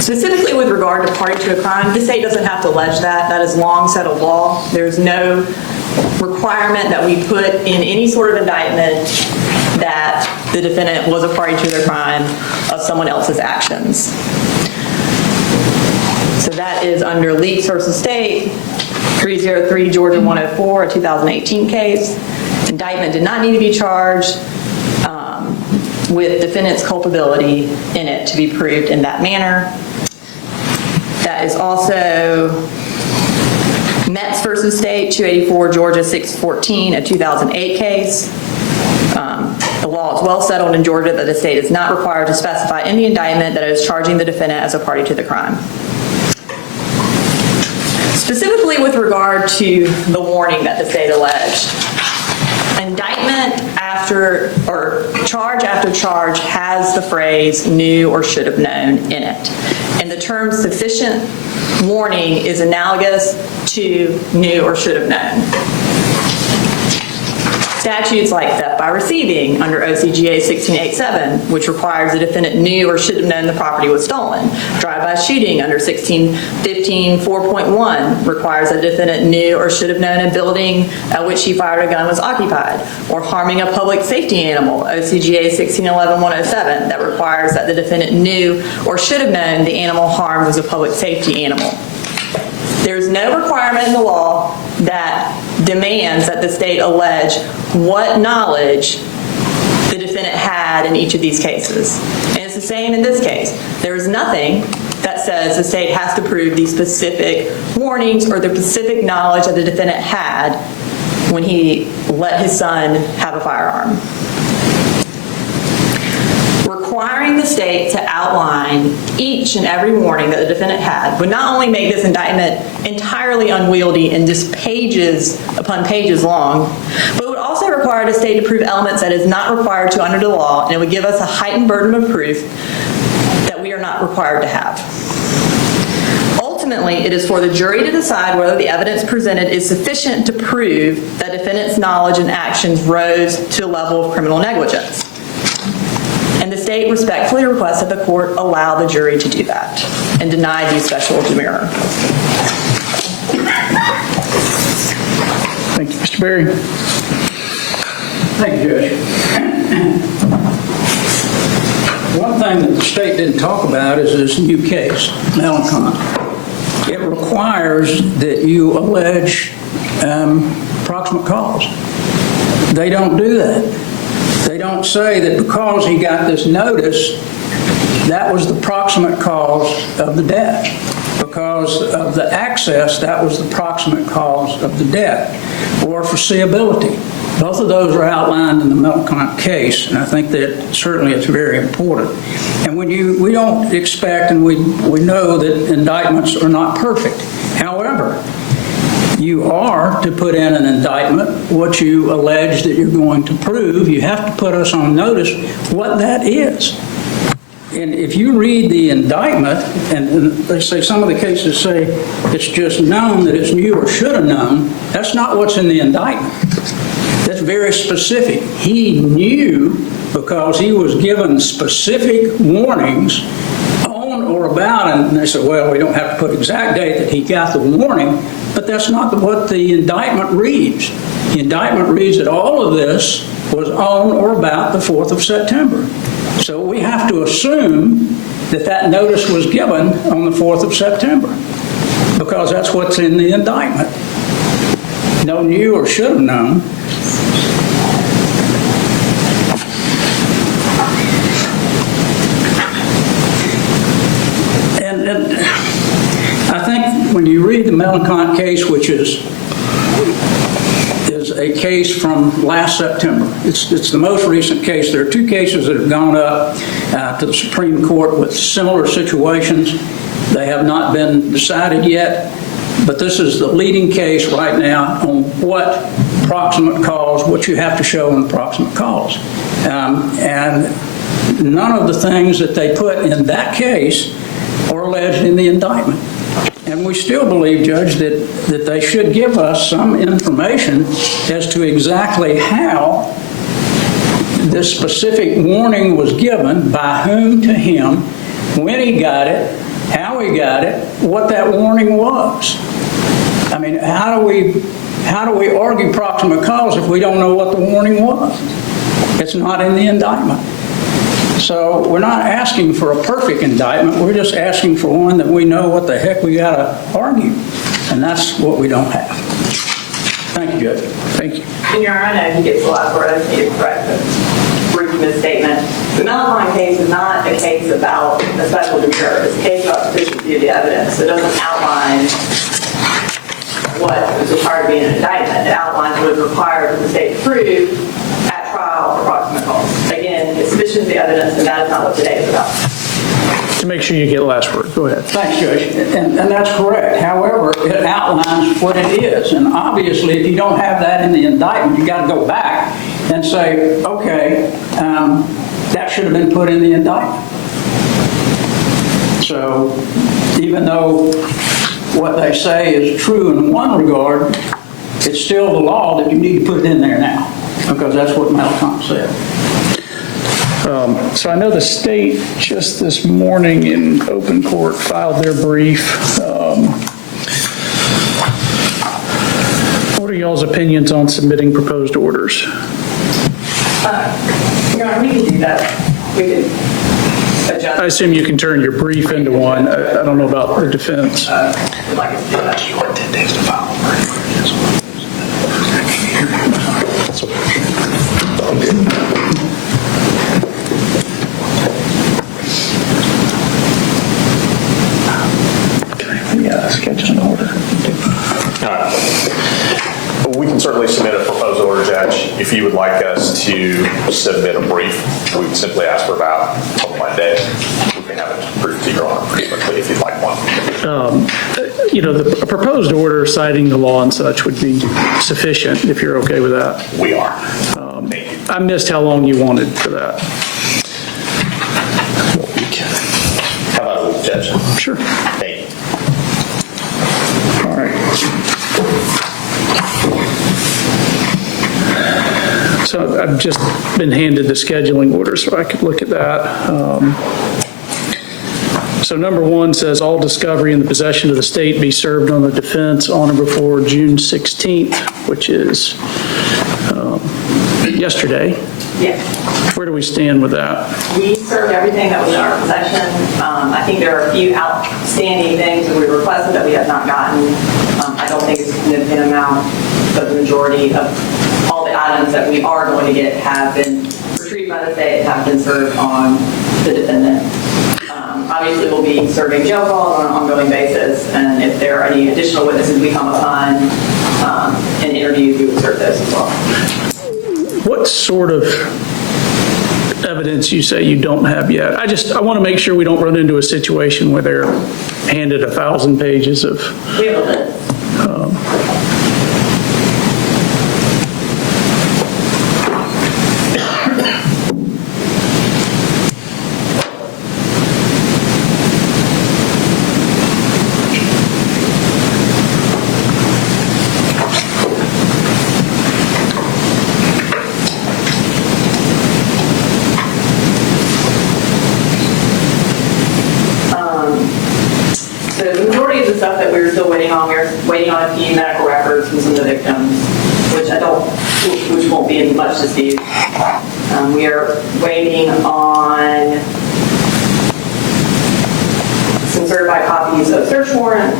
Specifically with regard to party to a crime, the state doesn't have to allege that. That is long settled law. There's no requirement that we put in any sort of indictment that the defendant was a party to the crime of someone else's actions. So that is under Leaks v. State, 303 Georgia 104, a 2018 case. Indictment did not need to be charged with defendant's culpability in it to be proved in that manner. That is also Metz v. State, 284 Georgia 614, a 2008 case. The law is well settled in Georgia that the state is not required to specify in the indictment that it is charging the defendant as a party to the crime. Specifically with regard to the warning that the state alleged, indictment charge after charge has the phrase knew or should have known in it. And the term sufficient warning is analogous to knew or should have known. Statutes like theft by receiving under OCGA 1687, which requires the defendant knew or should have known the property was stolen. Drive-by shooting under 1615 4.1 requires that the defendant knew or should have known a building at which he fired a gun was occupied. Or harming a public safety animal, OCGA 1611 107, that requires that the defendant knew or should have known the animal harmed was a public safety animal. There is no requirement in the law that demands that the state allege what knowledge the defendant had in each of these cases. And it's the same in this case. There is nothing that says the state has to prove these specific warnings or the specific knowledge that the defendant had when he let his son have a firearm. Requiring the state to outline each and every warning that the defendant had would not only make this indictment entirely unwieldy and just pages upon pages long, but it would also require the state to prove elements that is not required to under the law, and it would give us a heightened burden of proof that we are not required to have. Ultimately, it is for the jury to decide whether the evidence presented is sufficient to prove that defendant's knowledge and actions rose to the level of criminal negligence. And the state respectfully requests that the court allow the jury to do that and deny the special demurrer. Thank you, Mr. Berry. Thank you, Judge. One thing that the state didn't talk about is this new case, Melancon. It requires that you allege proximate cause. They don't do that. They don't say that because he got this notice, that was the proximate cause of the death. Because of the access, that was the proximate cause of the death, or foreseeability. Both of those are outlined in the Melancon case, and I think that certainly it's very important. And when we don't expect, and we know that indictments are not perfect. However, you are to put in an indictment what you allege that you're going to prove. You have to put us on notice what that is. And if you read the indictment, and they say some of the cases say it's just known that it's knew or should have known, that's not what's in the indictment. That's very specific. He knew because he was given specific warnings on or about, and they said, well, we don't have to put exact date that he got the warning, but that's not what the indictment reads. The indictment reads that all of this was on or about the 4th of September. So we have to assume that that notice was given on the 4th of September because that's what's in the indictment. No knew or should have known. And I think when you read the Melancon case, which is a case from last September. It's the most recent case. There are two cases that have gone up to the Supreme Court with similar situations. They have not been decided yet, but this is the leading case right now on what proximate cause, what you have to show in proximate cause. And none of the things that they put in that case are alleged in the indictment. And we still believe, Judge, that they should give us some information as to exactly how this specific warning was given, by whom to him, when he got it, how he got it, what that warning was. I mean, how do we argue proximate cause if we don't know what the warning was? It's not in the indictment. So we're not asking for a perfect indictment. We're just asking for one that we know what the heck we got to argue. And that's what we don't have. Thank you, Judge. Thank you. And Your Honor, I know he gets a lot for us, need to correct the brief misstatement. The Melakon case is not a case about a special demurrer. It's a case about sufficiency of the evidence. It doesn't outline what is required to be in an indictment. It outlines what is required for the state to prove at trial for proximate cause. Again, it's sufficiency of the evidence, and that is not what today is about. To make sure you get last word, go ahead. Thanks, Judge. And that's correct. However, it outlines what it is. And obviously, if you don't have that in the indictment, you got to go back and say, okay, that should have been put in the indictment. So even though what they say is true in one regard, it's still the law that you need to put it in there now, because that's what Melakon said. So I know the state just this morning in open court filed their brief. What are y'all's opinions on submitting proposed orders? Your Honor, we can do that. We can adjust. I assume you can turn your brief into one. I don't know about the defense. Would like us to do that. You want 10 days to file a brief. Yeah, schedule an order. We can certainly submit a proposed order, Judge. If you would like us to submit a brief, we would simply ask for about a couple of days. We can have it approved to your honor pretty quickly if you'd like one. A proposed order citing the law and such would be sufficient if you're okay with that. We are. Thank you. I missed how long you wanted for that. How about a week, Judge? Sure. Thank you. All right. So I've just been handed the scheduling order, so I could look at that. So number 1 says all discovery in the possession of the state be served on the defense on or before June 16th, which is yesterday. Yes. Where do we stand with that? We served everything that was in our possession. I think there are a few outstanding things that we requested that we have not gotten. I don't think it's a significant amount, but the majority of all the items that we are going to get have been retrieved by the state, have been served on the defendant. Obviously, we'll be serving jail calls on an ongoing basis, and if there are any additional witnesses we come upon in interviews, we would serve those as well. What sort of evidence you say you don't have yet? I want to make sure we don't run into a situation where they're handed 1,000 pages of. We have a list. Waiting on a few medical records from some of the victims, which won't be in much dispute. We are waiting on some certified copies of search warrants.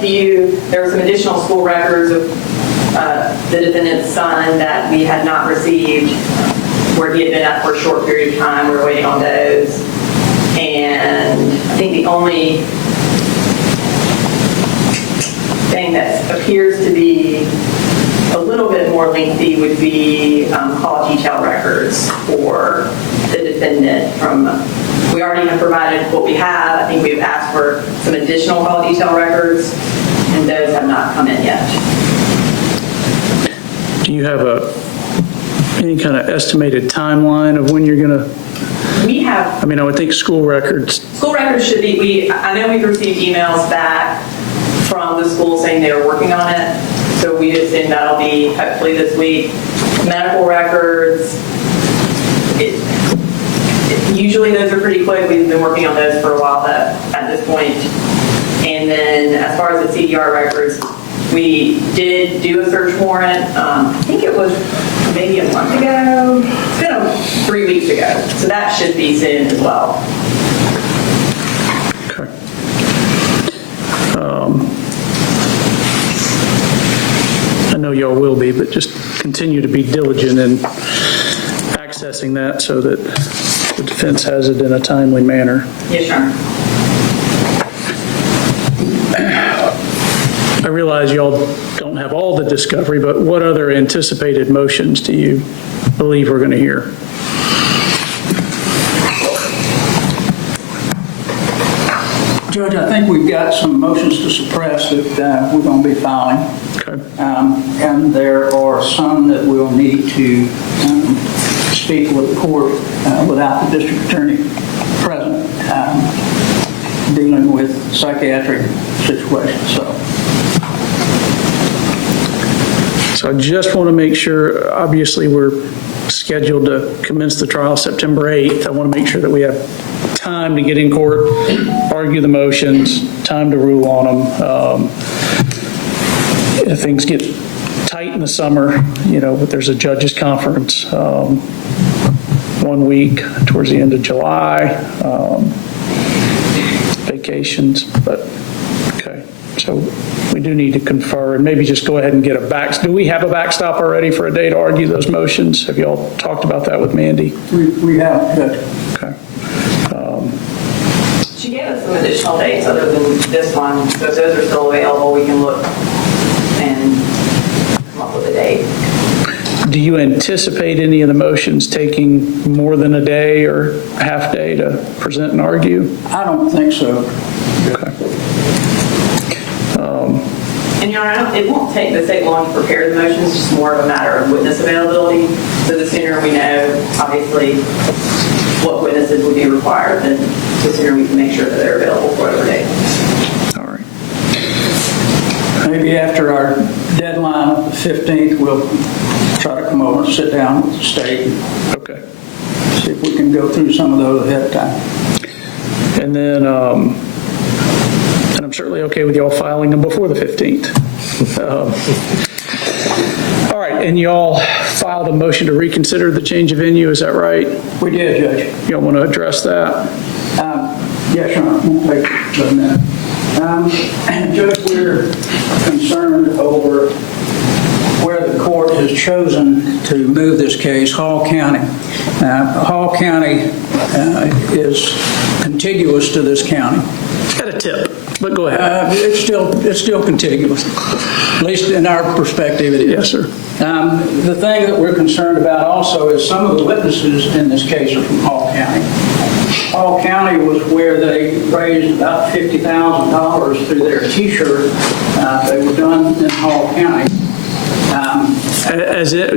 There were some additional school records of the defendant's son that we had not received, where he had been at for a short period of time. We're waiting on those. And I think the only thing that appears to be a little bit more lengthy would be call detail records for the defendant from, we already have provided what we have. I think we've asked for some additional call detail records, and those have not come in yet. Do you have any kind of estimated timeline of when you're going to, We have, I mean, I would think school records, school records should be, I know we've received emails back from the school saying they are working on it, so we assume that'll be hopefully this week. Medical records, usually those are pretty quick. We've been working on those for a while at this point. And then as far as the CDR records, we did do a search warrant. I think it was maybe a month ago. It's been 3 weeks ago. So that should be soon as well. okay. I know y'all will be, but just continue to be diligent in accessing that so that the defense has it in a timely manner. Yes, sir. I realize y'all don't have all the discovery, but what other anticipated motions do you believe we're going to hear? Judge, I think we've got some motions to suppress that we're going to be filing. Okay. And there are some that we'll need to speak with the court without the district attorney present, dealing with psychiatric situations. So I just want to make sure, obviously, we're scheduled to commence the trial September 8th. I want to make sure that we have time to get in court, argue the motions, time to rule on them. If things get tight in the summer, but there's a judges conference 1 week towards the end of July, vacations, but okay. So we do need to confer and maybe just go ahead and get a do we have a backstop already for a day to argue those motions? Have y'all talked about that with Mandy? We have, Judge. Okay. She gave us some additional dates other than this one. So if those are still available, we can look and come up with a date. Do you anticipate any of the motions taking more than a day or a half day to present and argue? I don't think so. Okay. And Your Honor, it won't take long to prepare the motions, it's just more of a matter of witness availability. So the sooner we know, obviously, what witnesses would be required, then the sooner we can make sure that they're available for whatever day. All right. Maybe after our deadline of the 15th, we'll try to come over and sit down with the state, Okay. see if we can go through some of those ahead of time. And then, and I'm certainly okay with y'all filing them before the 15th. All right, and y'all filed a motion to reconsider the change of venue, is that right? We did, Judge. Y'all want to address that? Yes, Your Honor. Won't take but a minute. Judge, we're concerned over where the court has chosen to move this case, Hall County. Hall County is contiguous to this county. Got a tip, but go ahead. It's still contiguous, at least in our perspective it is. Yes, sir. The thing that we're concerned about also is some of the witnesses in this case are from Hall County. Hall County was where they raised about $50,000 through their T-shirt. They were done in Hall County.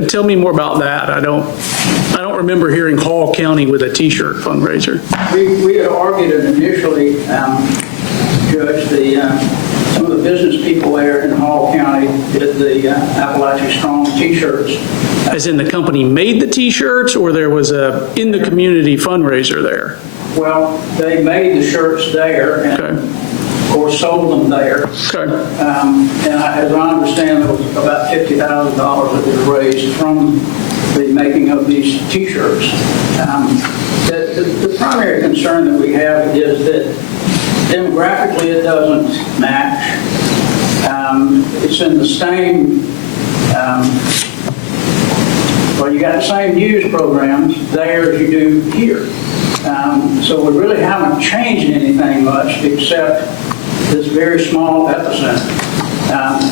Tell me more about that. I don't remember hearing Hall County with a T-shirt fundraiser. We had argued it initially, Judge, some of the business people there in Hall County did the Appalachian Strong T-shirts. As in the company made the T-shirts, or there was a in the community fundraiser there? Well, they made the shirts there and, Okay. of course, sold them there. Okay. As I understand, there was about $50,000 that was raised from the making of these T-shirts. The primary concern that we have is that demographically it doesn't match. It's in the same, you got the same news programs there as you do here. So we really haven't changed anything much except this very small epicenter.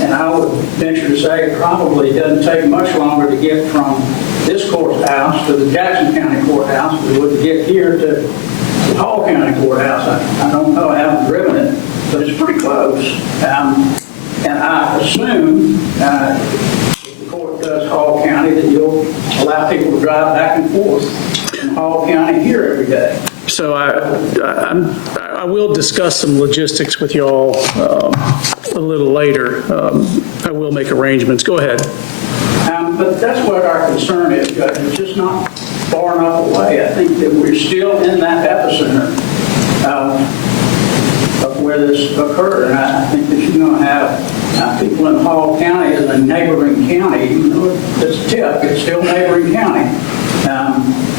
And I would venture to say it probably doesn't take much longer to get from this courthouse to the Jackson County Courthouse. We wouldn't get here to the Hall County Courthouse. I don't know, I haven't driven it, but it's pretty close. And I assume if the court does Hall County that you'll allow people to drive back and forth from Hall County here every day. So I will discuss some logistics with y'all a little later. I will make arrangements. Go ahead. But that's what our concern is, Judge. It's just not far enough away. I think that we're still in that epicenter of where this occurred. And I think that you're going to have people in Hall County as a neighboring county, even though it's TIP, it's still neighboring county.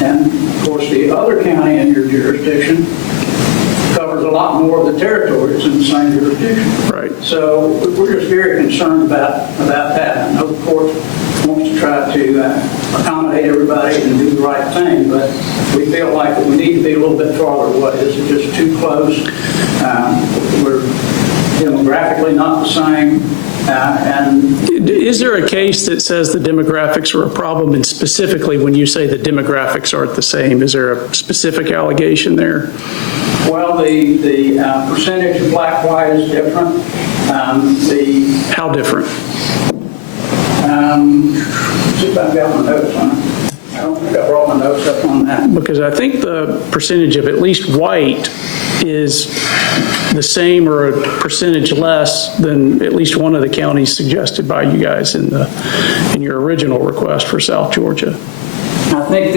And of course, the other county in your jurisdiction covers a lot more of the territory. It's in the same jurisdiction. Right. So we're just very concerned about that. I know the court wants to try to accommodate everybody and do the right thing, but we feel like that we need to be a little bit farther away. This is just too close. We're demographically not the same. Is there a case that says the demographics are a problem, and specifically when you say the demographics aren't the same, is there a specific allegation there? Well, the percentage of black-white is different. How different? See if I've got my notes on it. I don't think I brought my notes up on that. Because I think the percentage of at least white is the same or a percentage less than at least one of the counties suggested by you guys in your original request for South Georgia. I think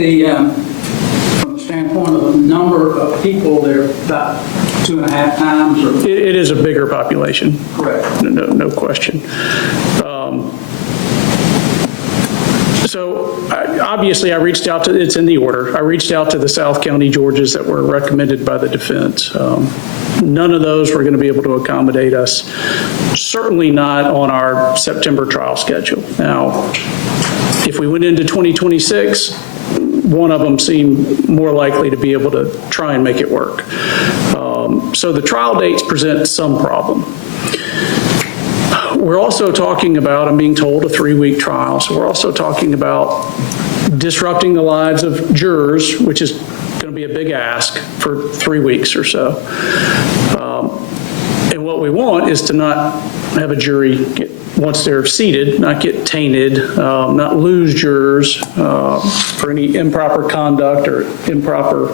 from the standpoint of the number of people, they're about 2.5 times. Or It is a bigger population. correct. No question. So obviously I reached out to, it's in the order, I reached out to the South County Georges that were recommended by the defense. None of those were going to be able to accommodate us, certainly not on our September trial schedule. Now, if we went into 2026, one of them seemed more likely to be able to try and make it work. So the trial dates present some problem. We're also talking about, I'm being told, a 3-week trial. So we're also talking about disrupting the lives of jurors, which is going to be a big ask for 3 weeks or so. And what we want is to not have a jury, once they're seated, not get tainted, not lose jurors for any improper conduct or improper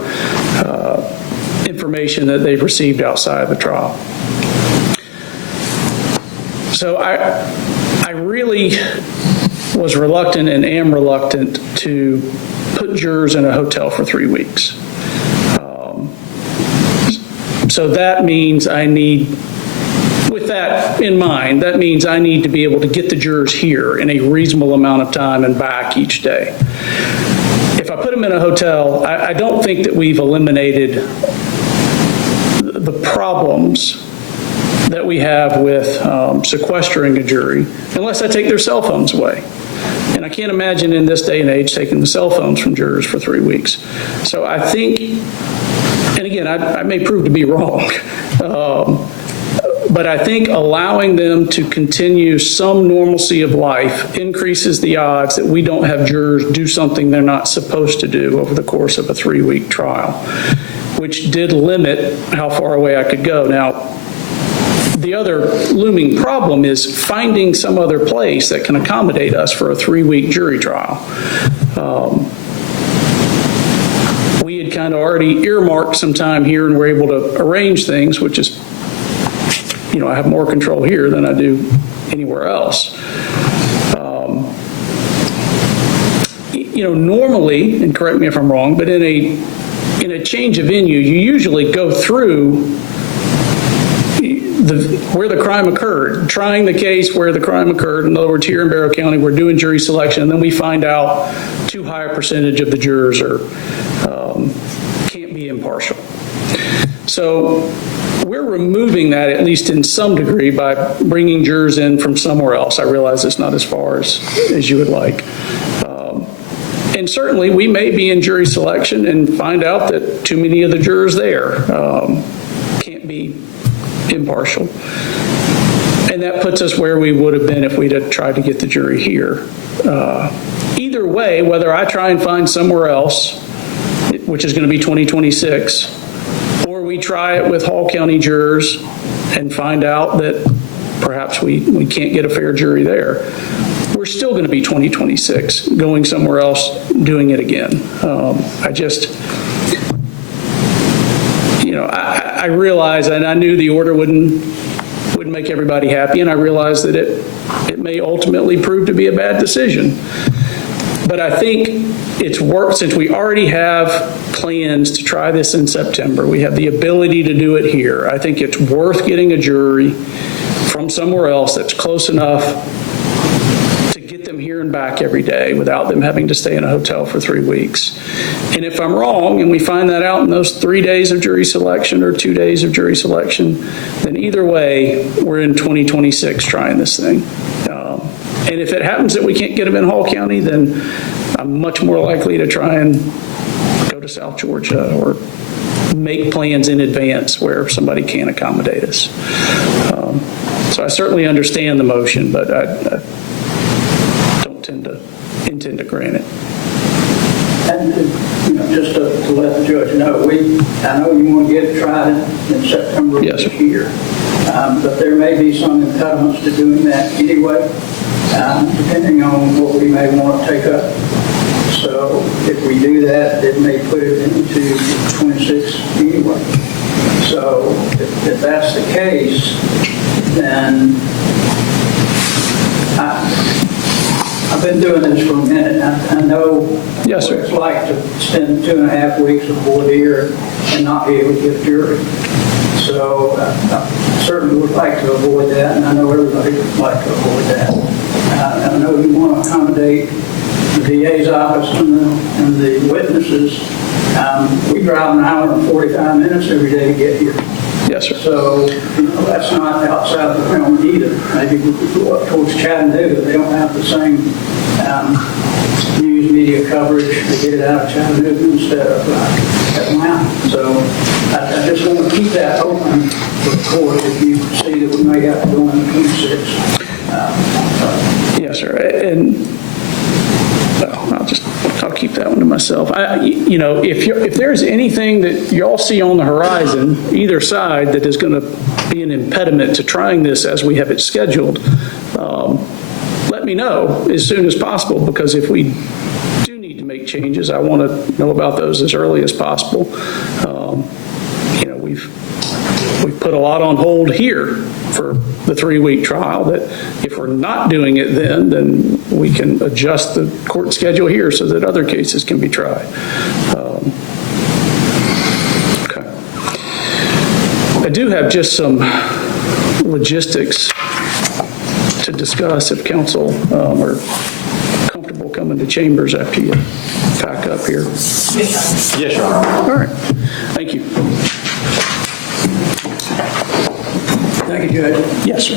information that they've received outside of the trial. So I really was reluctant and am reluctant to put jurors in a hotel for 3 weeks. So that means I need, with that in mind, that means I need to be able to get the jurors here in a reasonable amount of time and back each day. If I put them in a hotel, I don't think that we've eliminated the problems that we have with sequestering a jury, unless I take their cell phones away. And I can't imagine in this day and age taking the cell phones from jurors for 3 weeks. So I think, and again, I may prove to be wrong, but I think allowing them to continue some normalcy of life increases the odds that we don't have jurors do something they're not supposed to do over the course of a 3-week trial, which did limit how far away I could go. Now, the other looming problem is finding some other place that can accommodate us for a 3-week jury trial. We had kind of already earmarked some time here and were able to arrange things, which is, I have more control here than I do anywhere else. Normally, and correct me if I'm wrong, but in a change of venue, you usually go through where the crime occurred, trying the case where the crime occurred. In other words, here in Barrow County, we're doing jury selection, and then we find out too high a percentage of the jurors can't be impartial. So we're removing that, at least in some degree, by bringing jurors in from somewhere else. I realize it's not as far as you would like. And certainly, we may be in jury selection and find out that too many of the jurors there can't be impartial. And that puts us where we would have been if we'd have tried to get the jury here. Either way, whether I try and find somewhere else, which is going to be 2026, or we try it with Hall County jurors and find out that perhaps we can't get a fair jury there, we're still going to be 2026, going somewhere else, doing it again. I realize, and I knew the order wouldn't make everybody happy, and I realize that it may ultimately prove to be a bad decision. But I think it's worth, since we already have plans to try this in September, we have the ability to do it here, I think it's worth getting a jury from somewhere else that's close enough to get them here and back every day without them having to stay in a hotel for 3 weeks. And if I'm wrong and we find that out in those 3 days of jury selection or 2 days of jury selection, then either way, we're in 2026 trying this thing. And if it happens that we can't get them in Hall County, then I'm much more likely to try and go to South Georgia or make plans in advance where somebody can accommodate us. So I certainly understand the motion, but I don't intend to grant it. And, just to let the judge know, I know you want to get it tried in September of Yes, this sir. year, but there may be some impediments to doing that anyway, depending on what we may want to take up. So if we do that, it may put it into 26 anyway. So if that's the case, then I've been doing this for a minute. I know Yes, sir. what it's like to spend 2.5 weeks of voir dire and not be able to get a jury. So I certainly would like to avoid that, and I know everybody would like to avoid that. I know you want to accommodate the DA's office and the witnesses. We drive an hour and 45 minutes every day to get here. Yes, sir. So, that's not outside the realm either. Maybe we could go up towards Chattanooga. They don't have the same news media coverage to get it out of Chattanooga instead of Atlanta. So I just want to keep that open for the court if you see that we may have to go in the 26. Yes, sir. And I'll keep that one to myself. If there's anything that y'all see on the horizon, either side, that is going to be an impediment to trying this as we have it scheduled, let me know as soon as possible, because if we do need to make changes, I want to know about those as early as possible. We've put a lot on hold here for the 3-week trial, that if we're not doing it then we can adjust the court schedule here so that other cases can be tried. Okay. I do have just some logistics to discuss if council are comfortable coming to chambers after you pack up here. Yes, Your Honor. All right. Thank you. Thank you, Judge. Yes, sir.